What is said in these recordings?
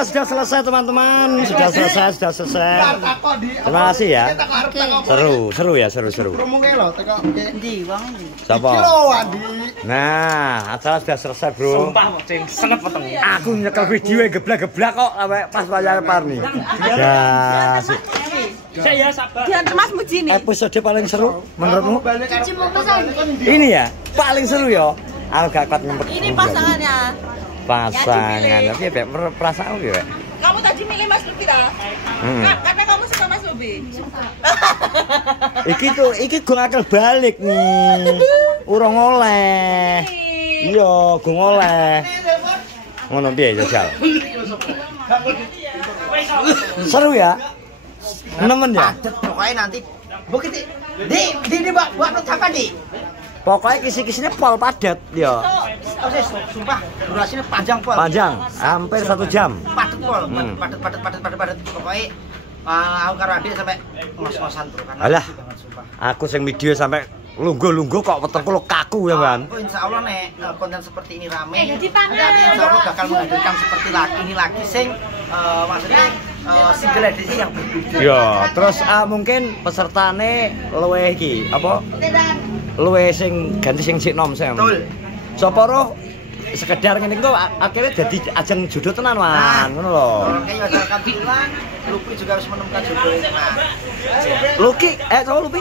kita sudah selesai teman-teman. Sudah selesai. Terima kasih ya. Seru ya. Siapa? Nah, acara sudah selesai bro. Aku nyekel video geblak-geblak kok sampai pas bayar Parni. Ya, saya sabar. Diantar Mas Muji nih. Episode paling seru menurutmu? Ini ya, paling seru ya. Aku gak kuat ngumpet. Ini pasangannya. Pasangan. Tapi ya perasaan ya. Kamu tadi milih Mas Lubi ta? Karena kamu suka Mas Lubi. Iki gue ngakal balik nih. Urung oleh. Iya, gue oleh. Ngono piye jajal. Seru ya? Nemen ya? Pokoknya nanti bukit di buat apa di? Pokoknya kisi-kisinya pol padat ya. Sumpah durasinya panjang pol. Panjang, hampir 1 jam. Padat pol, padat. Pokoknya aku karo adik sampai ngos-ngosan tuh karena alah, sumpah. aku sing video sampai lungguh-lungguh kok wetengku lo kaku ya kan. Insya Allah nek konten seperti ini rame. Jadi pangan. Insya Allah bakal menghadirkan seperti ini lagi sing maksudnya single edisi yang berbeda. Ya, terus mungkin pesertane luwih iki apa? Luwih sing ganti sing sik nom sing. Betul. Sapa roh sekedar ngene kok akhirnya jadi ajang jodoh tenan wan, ngono lho. Kayak wajarkan bulan, Lupi juga harus menemukan jodohnya. Luki, kalau Lupi?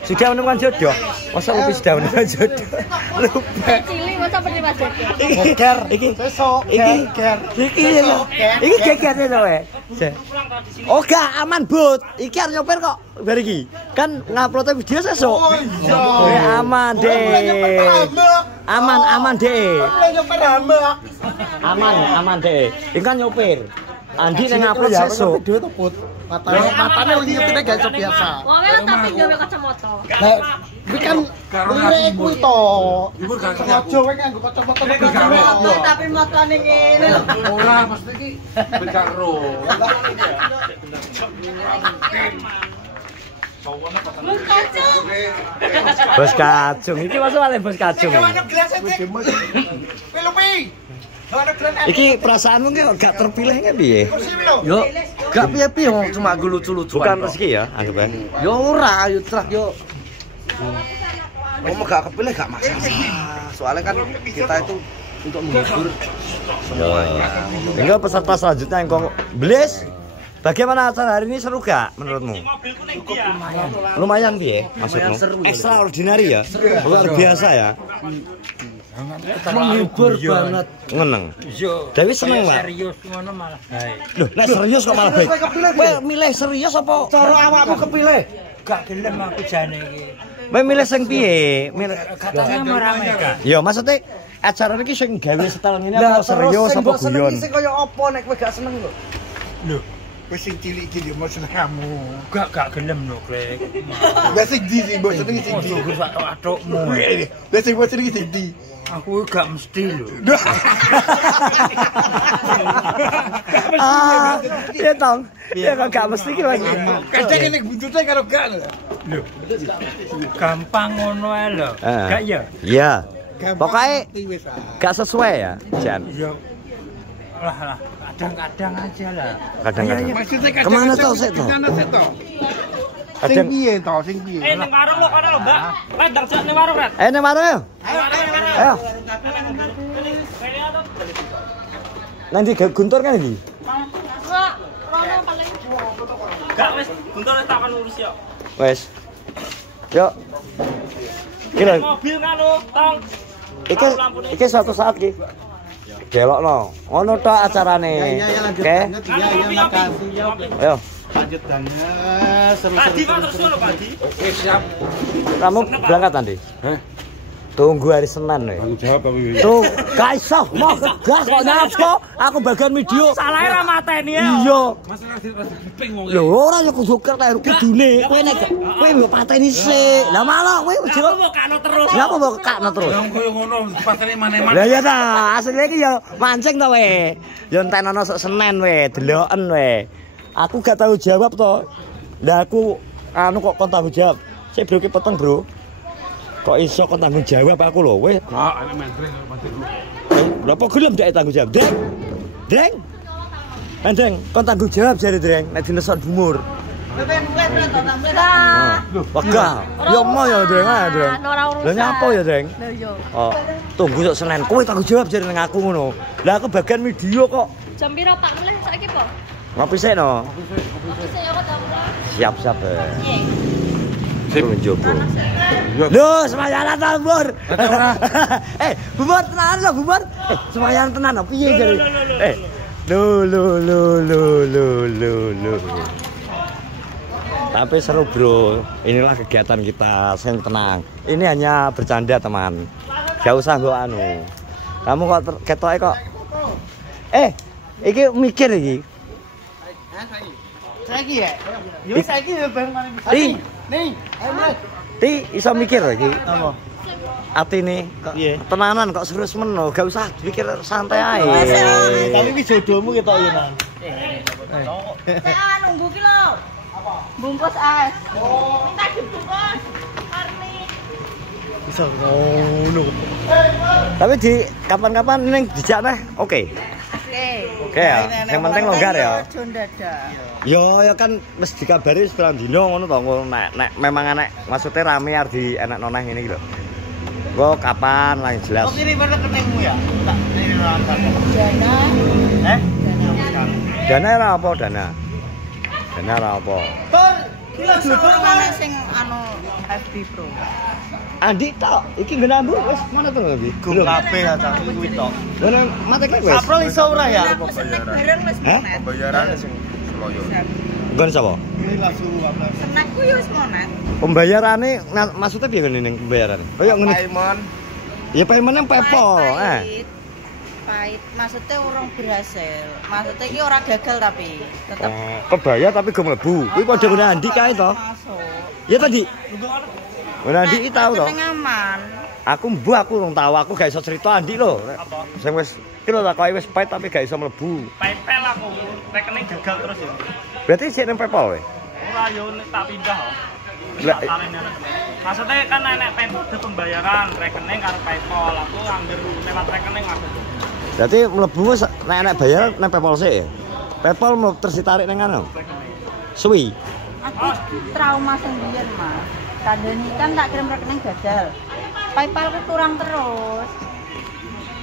Sudah menemukan jodoh. Masa Lupi sudah menemukan jodoh? Lupa. Cilik masa pergi Mas Joko. Iki geger to we. Oh gak aman but. Iki arep nyopir kok. Bar iki. Kan ngupload video sesuk. Oh iya. Aman deh. Aman deh. Aman deh. Iki kan nyopir. Andi nang ngupload sesuk. Video to put. Matane nyupirnya gak biasa. Wong tapi gawe kacamata. Lah, iki kan lirek kuwi to. Sengaja kowe nganggo kacamata Tapi motone ngene lho. ora mesti iki becak ro. Bos kacung. Iki masuk ale bos kacung. Iki perasaanmu kok gak terpilih kan piye? Yo, gak piye-piye cuma gue lucu-lucu. Bukan rezeki ya, anggap aja. Yo ora, yo terah yo. Kamu gak kepilih gak masalah. Soalnya kan kita itu untuk menghibur semuanya. Tinggal peserta selanjutnya yang kok Blis. Bagaimana acara hari ini, seru gak menurutmu? Lumayan piye maksudmu? Extraordinary ya? Luar biasa ya? Menghibur banget. Ngeneng. Dewi seneng lah. Serius ngono malah baik. Loh, nek serius kok malah baik. Kowe milih serius apa cara awakmu kepilih? Gak gelem aku jane iki. Kowe milih sing piye? Katanya merame gak. Ya maksudnya acara iki sing gawe setel ngene apa serius apa guyon? Sing koyo apa nek kowe gak seneng lho. Lho, Wis sing cilik iki yo mau seneng kamu. gak gelem lho, Klek. Lah sing di sing mbok seneng sing di. Ojo atuk-atukmu. Lah sing mbok seneng sing di. Aku gak mesti lho. Iya tong. Ya kok gak mesti ki lagi. Kadang kene buntute karo gak lho. Lho. Gampang ngono ae lho. Gak ya? Iya. Pokoknya gak sesuai ya, Jan. Ya. Lah, kadang-kadang aja lah. Kadang-kadang. Maksudnya Kemana tau sik to? Kemana sik to? Sing Kadang piye to, sing piye? Ning warung lho kono lho, Mbak. Ledang jak ning warung, Rat. ning warung ayo. Ayo. Nang di Guntur kan iki? Enggak, rono paling. Gak wis, Guntur tak akan urus yo. Wes. Yuk. Kira Mobil kanu, tong. iki suatu saat ki. Delokno. Ngono tok acarane. Oke. Ayo. Lanjut Padi kok terus lho, Padi. Oke, siap. Kamu berangkat nanti? Tunggu hari Senin we. Tanggung jawab aku iki. Tuh, gak iso, mau gas kok nyapo? Aku bagian video. Salahe ra mateni ya. Iya. Masalah ping wong. Lho ora ya kudu kleru kudune. Kowe nek kowe mbok pateni sik. Lah malah kowe Aku mau kano terus. Lah apa mbok kakno terus? Yang koyo ngono pasane mana-mana. Lah ya ta, asline iki ya mancing to we. Ya entenono sok Senin we, deloken we. Aku gak tahu jawab to. Lah aku anu kok kon tanggung jawab. Sik bro ki peteng, Bro. Kok iso kon tanggung jawab aku lho, weh. Kok ana menteri. Berapa gelem dek tanggung jawab? Deng. Deng. Mendeng, kon tanggung jawab jare, Dreng. Nek dinesok bumur. Wegah. Ya mo ya, Dreng, Dreng. Lah nyapa ya, Dreng? Oh, tunggu sok Senin. Kowe tanggung jawab jare ning aku ngono. Lah aku bagian video kok. Jam piro Pak mulai saiki po? Ngopi sik no. Ngopi sik ya kok ta. Siap-siap. Piye? Sip njogo. Lho, semayanan ta, Bur? Bumur tenan lho, Bumur. Semayanan tenan opo piye jare? Lho. Tapi seru, Bro. Inilah kegiatan kita, sing tenang. Ini hanya bercanda, teman. Gak usah mbok anu. Kamu kok ketoke kok. Iki mikir iki. Saiki ya. Yo saiki yo bareng paling bisa. Nih, ayo mulai. Ti iso mikir iki. Apa? Atine kok tenanan kok serius meno, gak usah pikir santai ae. Tapi iki jodohmu ketok ya, Nan. Saya nunggu ki lho. Apa? Bungkus es. Minta dibungkus. Arni. Bisa ngono. Tapi di kapan-kapan ning dijak neh, oke. Oke ya, yang penting longgar ya. Yo kan wis dikabari setelah dino ngono to, nek memang enek maksudnya rame arep di enek noneh ngene iki lho. Engko kapan lah jelas. Kok ini mana rekeningmu ya? Tak ini rantar. Dana. Dana ora apa dana? Dana ora apa? Tur, kilo jodoh Mana sing anu FB Pro. Andi tok, iki ngene ambu wis mana to Andi? Gum kabeh ta kuwi tok. Ngono mate klek wis. April iso ora ya? Bareng wis monet. Pembayaran sing Seloyo. Nggon sapa? Senekku yo wis monet. Pembayarane maksudnya piye ngene ning pembayarane? Kaya ngene. Payment. Ya payment yang PayPal, Pahit, maksudnya orang berhasil. Maksudnya iki ora gagal tapi tetep kebayar tapi go mlebu. Kuwi padha ngene Andi kae to. masuk. Ya tadi. Ngene Andi iki tau to. Ning aman. Aku urung tau, aku gak iso cerita Andi lho. Sing wis iki lho takoki wis pahit tapi gak iso mlebu. PayPal aku, rekening gagal terus ya. Berarti sik ning PayPal kowe. Ora yo tak pindah kok. Lah, Maksudnya kan enek metode pembayaran rekening karo PayPal. Aku anggar lewat rekening aku. berarti mlebu wis nek bayar nang PayPal sik ya. PayPal mau terus ditarik ning ngono. Suwi. Aku trauma sendirian, Mas. Kandani kan tak kirim rekening gagal. PayPal ku kurang terus.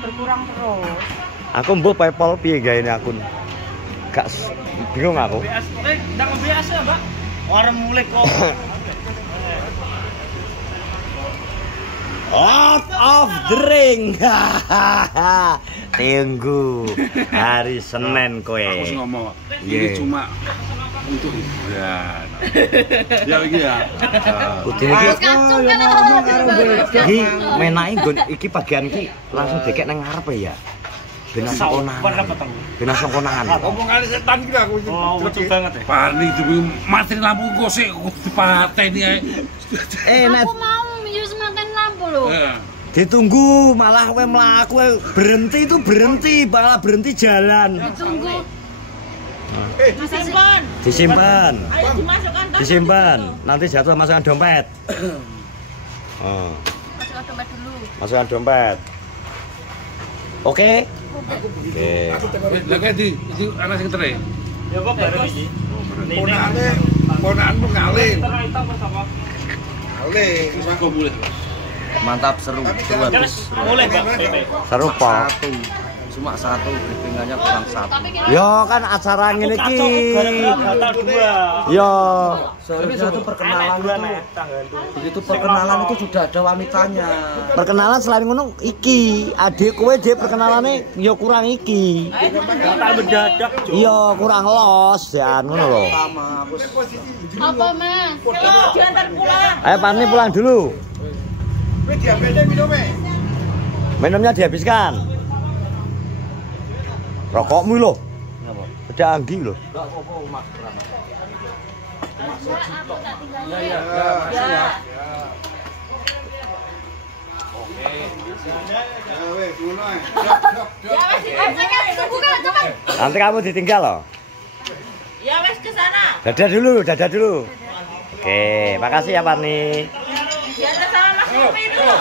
Berkurang terus. Aku mbuh PayPal piye gaene akun. Gak bingung aku. BS, ndang BS ya, Mbak? Orang mulai kok. Out of drink. Tunggu hari Senin kowe. Aku ngomong, ini cuma untuk hiburan. Ya iki ya. Kudu iki. Iki menake nggon iki bagian iki langsung dekek nang ngarep ya. Ben asok konangan. Ben asok konangan. Omongane setan iki aku. Oh, lucu banget ya. Pani itu mati lampu kok sik dipateni ae. Nek Aku mau yus maten lampu lho. ditunggu malah kowe mlaku berhenti itu berhenti malah berhenti jalan. Tunggu. Disimpan. Disimpan. Ayo dimasukkan tas. Disimpan. Nanti jatuh masukkan dompet. Oh. Masukkan dompet dulu. Masukkan dompet. Oke. Oke. Lah kae di ana sing tere. Ya kok bareng iki. Ponakanmu ngalih. Terus apa sapa? Ngalih, wis kok mulih. Mantap, seru Terus mulai, Pak. Seru Pak. Cuma satu, briefingnya kurang satu. Yo kan acara ngene iki. Batal 2. Yo. Seharusnya itu perkenalan itu, begitu perkenalan itu sudah ada wanitanya. Perkenalan selain ngono iki, adik kowe dhek perkenalane yo kurang iki. Batal mendadak. Iya, kurang los ya ngono lho. Apa, Mas? Kalau diantar pulang. Ayo Pani pulang dulu. Minumnya dihabiskan. Rokokmu lho. Udah anggi lho. Nanti kamu ditinggal loh. Ya wes ke sana. Dadah dulu. Oke, makasih ya Pani. Diantar sama Mas Lupi dulu.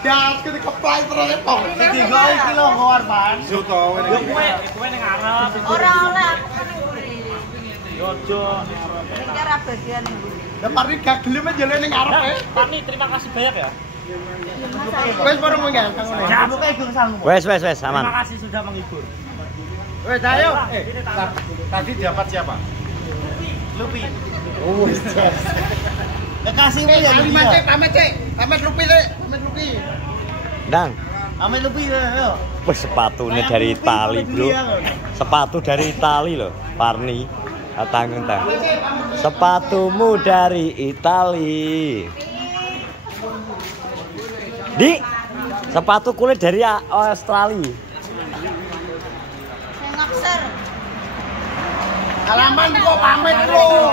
Ya, ketika play terus kok. Tiga iki lho korban. Yo to ngene Yo iki. kowe ning ngarep. Ora oleh aku kan ning mburi. Yo ojo ning ngarep. Iki ora bagian ning mburi. Lah mari gak gelem jele ning arep e. Pani terima kasih banyak ya. Wes baru mengen tangone. Ya pokoke iku kesanmu. Wes Terima aman. kasih sudah menghibur. Wes ayo. Tadi dapat siapa? Lupi. Oh, wes. Kekasihmu ya Lupi Lupi. pamit Cek. Pamit Lupi Cek. Pamit Lupi. Dang. Ame Lupi yo. Wah, sepatunya dari Itali, bro. Sepatu dari Itali loh, Parni. Tanggung. Sepatumu dari Itali. Di, sepatu kulit dari Australia. Sing ngokser. Alaman kok pamit bro.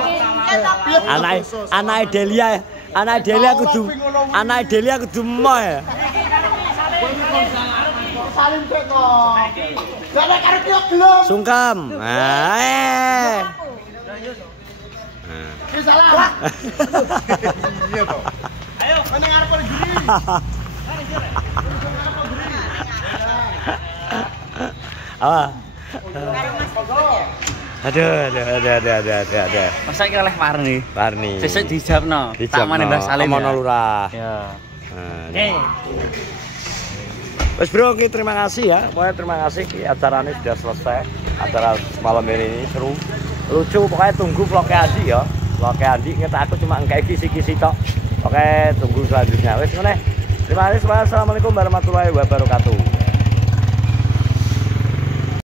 Anak Delia kudu moe. Salim Cek kok. Gak karo ki gelem. Sungkem. Ki salah. Iya to. Ayo, Ning arep gini. Apa? Aduh. Masa iki oleh Parni. Sesuk dijawabno. Tamane Mbah Salim. Amono lurah. Ya. Oke. Wes bro, terima kasih ya. Pokoknya terima kasih, acaranya sudah selesai. Acara malam ini seru, lucu. Pokoknya tunggu vlognya Andi ya. Vlognya Andi, ingat aku cuma engkai kisi-kisi tok. Oke, tunggu selanjutnya. Wes ngene. Terima kasih. Assalamualaikum warahmatullahi wabarakatuh.